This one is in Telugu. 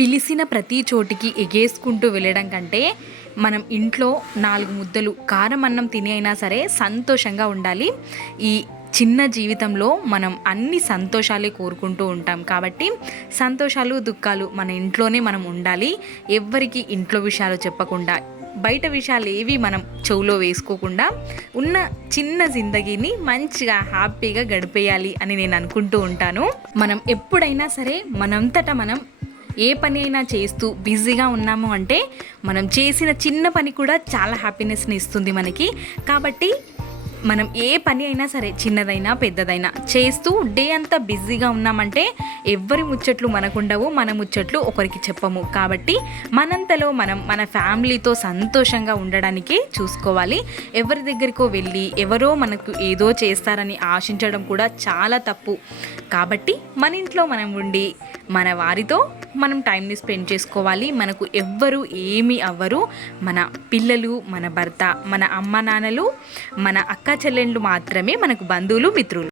పిలిసిన ప్రతి చోటికి ఎగేసుకుంటూ వెళ్ళడం కంటే మనం ఇంట్లో 4 ముద్దలు కారం అన్నం తిని అయినా సరే సంతోషంగా ఉండాలి. ఈ చిన్న జీవితంలో మనం అన్ని సంతోషాలే కోరుకుంటూ ఉంటాం కాబట్టి సంతోషాలు దుఃఖాలు మన ఇంట్లోనే మనం ఉండాలి. ఎవ్వరికి ఇంట్లో విషయాలు చెప్పకుండా, బయట విషయాలు ఏవి మనం చెవులో వేసుకోకుండా ఉన్న చిన్న జిందగీని మంచిగా హ్యాపీగా గడిపేయాలి అని నేను అనుకుంటూ ఉంటాను. మనం ఎప్పుడైనా సరే మనంతటా మనం ఏ పని అయినా చేస్తూ బిజీగా ఉన్నాము అంటే మనం చేసిన చిన్న పని కూడా చాలా హ్యాపీనెస్ని ఇస్తుంది మనకి. కాబట్టి మనం ఏ పని అయినా సరే చిన్నదైనా పెద్దదైనా చేస్తూ డే అంతా బిజీగా ఉన్నామంటే ఎవ్వరి ముచ్చట్లు మనకుండవు, మన ముచ్చట్లు ఒకరికి చెప్పము. కాబట్టి మనంతలో మనం మన ఫ్యామిలీతో సంతోషంగా ఉండడానికి చూసుకోవాలి. ఎవరి దగ్గరికో వెళ్ళి ఎవరో మనకు ఏదో చేస్తారని ఆశించడం కూడా చాలా తప్పు. కాబట్టి మన ఇంట్లో మనం ఉండి మన వారితో మనం టైంని స్పెండ్ చేసుకోవాలి. మనకు ఎవ్వరు ఏమీ అవ్వరు. మన పిల్లలు, మన భర్త, మన అమ్మ నాన్నలు, మన అక్క చెల్లెళ్ళు మాత్రమే మనకు బంధువులు, మిత్రులు.